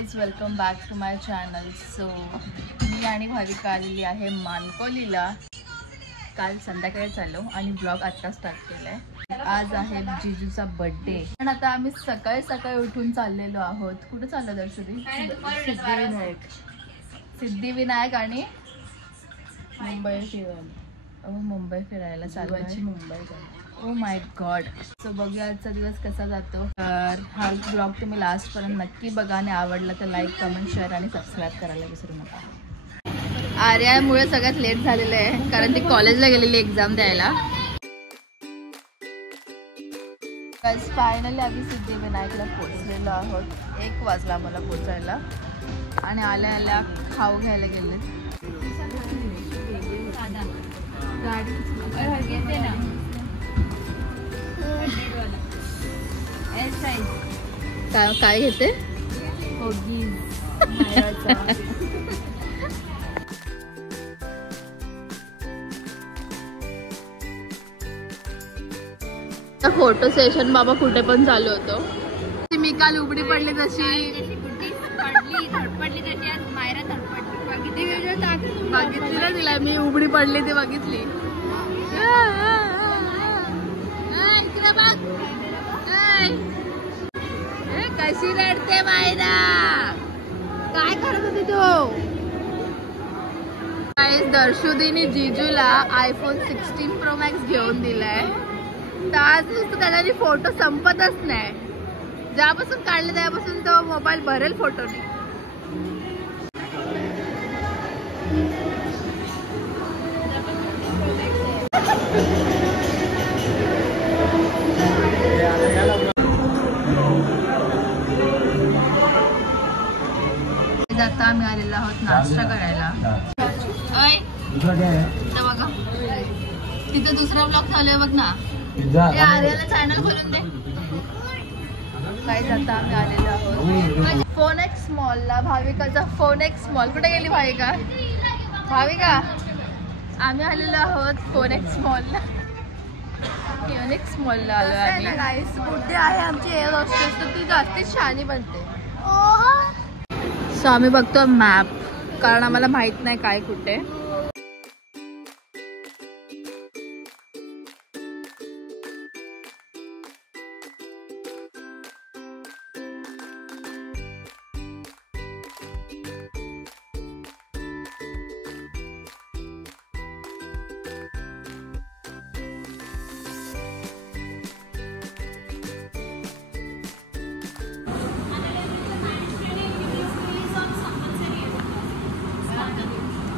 Guys, welcome back to my channel. So मी आणि भाविका आलेली आहे मानकोलीला. काल संध्याकाळी चाललो आणि ब्लॉग आता स्टार्ट केलाय. आज आहे जिजूचा बर्थडे. पण आता आम्ही सकाळी सकाळी उठून चाललेलो आहोत. कुठे चाललो दर्शनी? सिद्धिविनायक आणि मुंबई फिरायला. मुंबई फिरायला चालवायची Mumbai. Oh my God. So बघूया आजचा दिवस कसा जातो. तर हा ब्लॉग तुम्ही लास्टपर्यंत नक्की बघा आणि आवडला तर लाईक, कमेंट, शेअर आणि सबस्क्राईब करायला विसरू नका. आर्यामुळे सगळ्यात लेट झालेलं आहे कारण ती कॉलेजला गेलेली एक्झाम द्यायला. फायनली आम्ही सिद्धिविनायकला पोचलेलो आहोत. 1 वाजला मला पोचायला आणि आल्या आल्या खाऊ घ्यायला गेले. काय घेते? फोटो सेशन बाबा कुठे पण चालू होतो. मी काल उघडी पडली तशी बघितली ना तिला. मी उघडी पडली ती बघितली. कशी रडते मायरा. काय करत होती तू? दर्शुदीनी जिजूला आयफोन 16 प्रो मॅक्स घेऊन दिलाय. तर आज नुसतं त्याच्यानी फोटो संपतच नाही. ज्यापासून काढले त्यापासून तो मोबाईल भरेल फोटोनी. आता आम्ही आलेलो आहोत नाश्ता करायला. बघा तिथं दुसरा ब्लॉग चालू आहे बघ ना. आर्याला चॅनल खोलून दे. काय आता आम्ही आलेलो आहोत फोनेक्स मॉलला. भाविकाचा फोनेक्स मॉल. कुठे गेली भाविका? भाविका आम्ही आलेलो आहोत फोनेक्स मॉलला. फोनेक्स मॉलला आलो आम्ही. कुठे आहे आमची एअर होस्टेस तर ती जास्तीच शहाणी बनते. सो आम्ही बघतो मॅप कारण आम्हाला माहित नाही काय कुठे.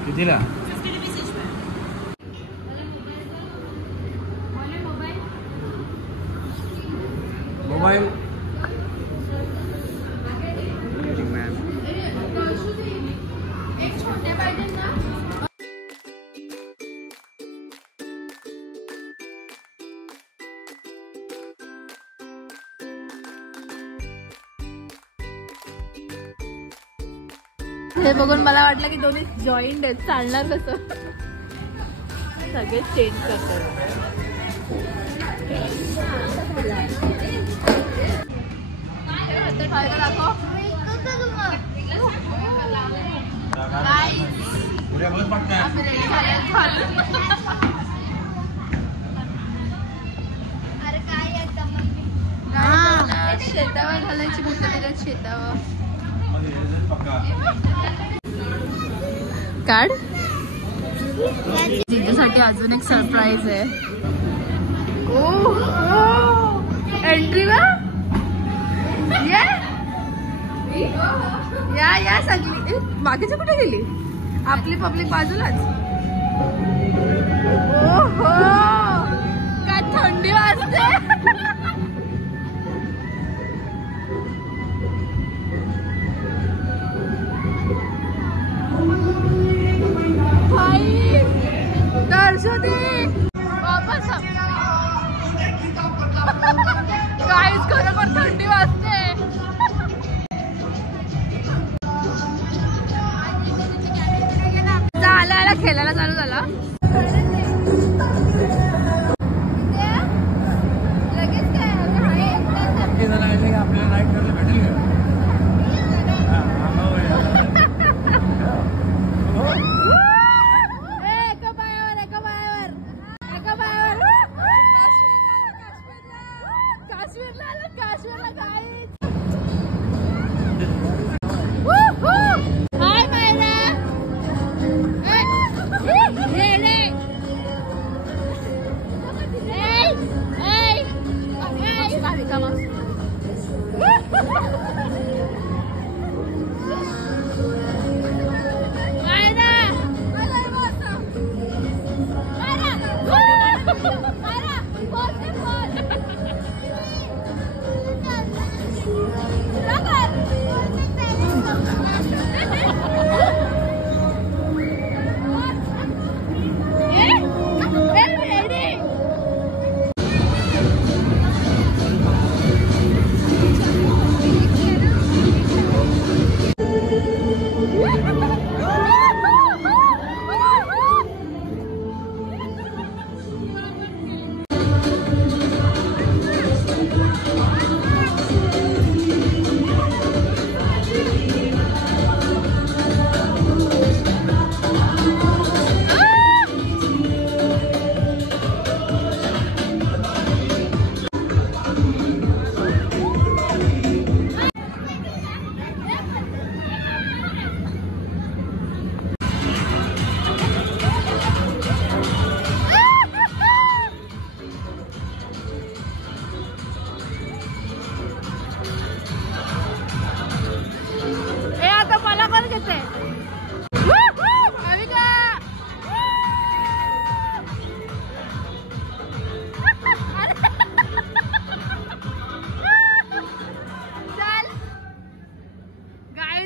कितीला? मोबाईल हे बघून मला वाटलं की दोन्ही जॉईंट आहेत. चालणार कसं? सगळे चेंज करतात. शेतावर घालायची मोठं त्याच्यात शेतावर काढ. जिजूसाठी अजून एक सरप्राईज आहे. एंट्री या सगळी. बाकीची कुठे गेली? आपली पब्लिक बाजूलाच. ओहो काय थंडी वाजते. वापस काहीच खरोखर थंडी वाजते. आला खेळायला चालू झाला. लगेच काय आपल्याला राईड करायला भेटेल का?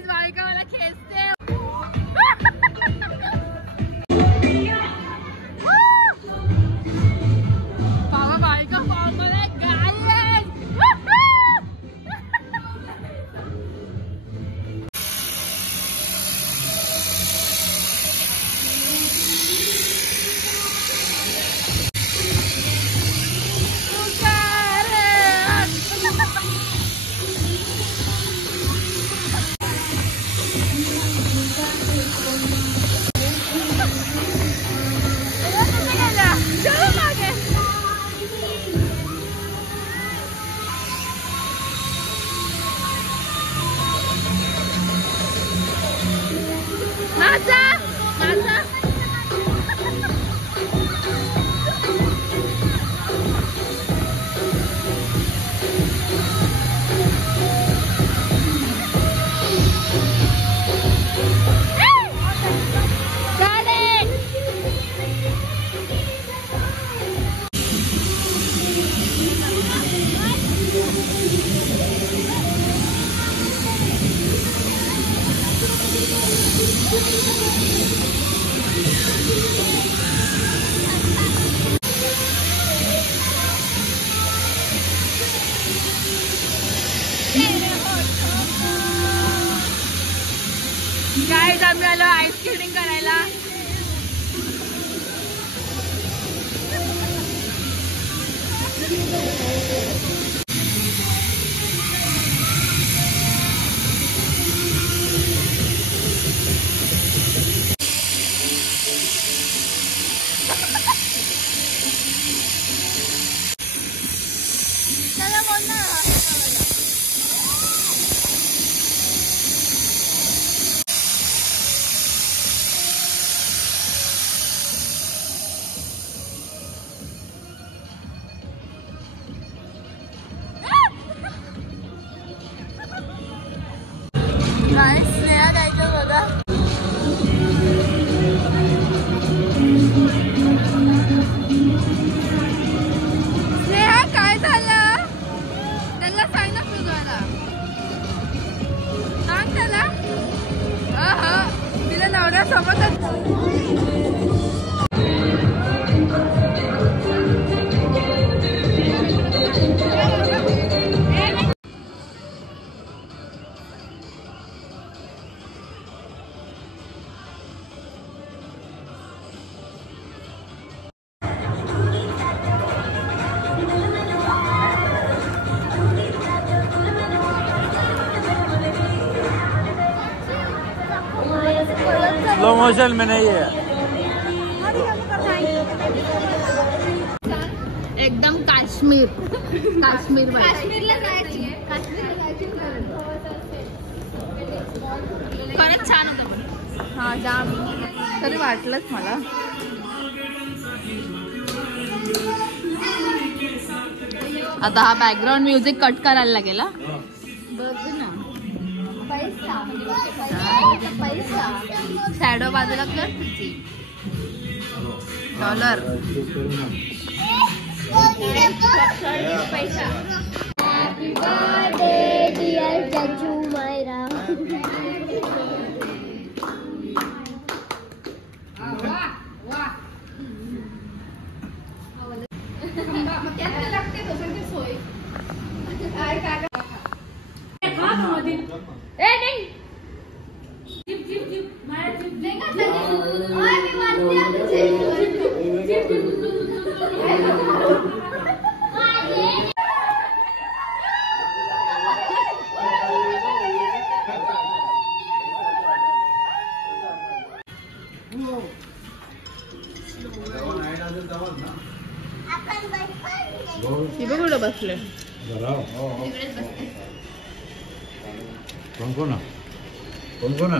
गाईज भाविका मला खेचते. बाबा भाविका फॉर्म मध्ये गाईज. गाईज आम्ही आलो आईस स्केटिंग करायला. चला बोल ना. काय स्नेहा द्यायचं बघा. स्नेहा काय झालं त्याला सांग ना. तुझ्याला सांग त्याला. तिला नवऱ्यासोबतच. स्लो मोशन में नहीं है. एकदम काश्मीर. काश्मीरला जायची. खरंच छान होतं पण. हा जाम तरी वाटलंच मला. आता हा बॅकग्राऊंड म्युझिक कट करायला लागेल. बघ ना. शॅडो बाजूला कर तुझी. डॉलर. पैसा. Happy birthday dear Jaju Myra. कुठं बसले. कोण कोण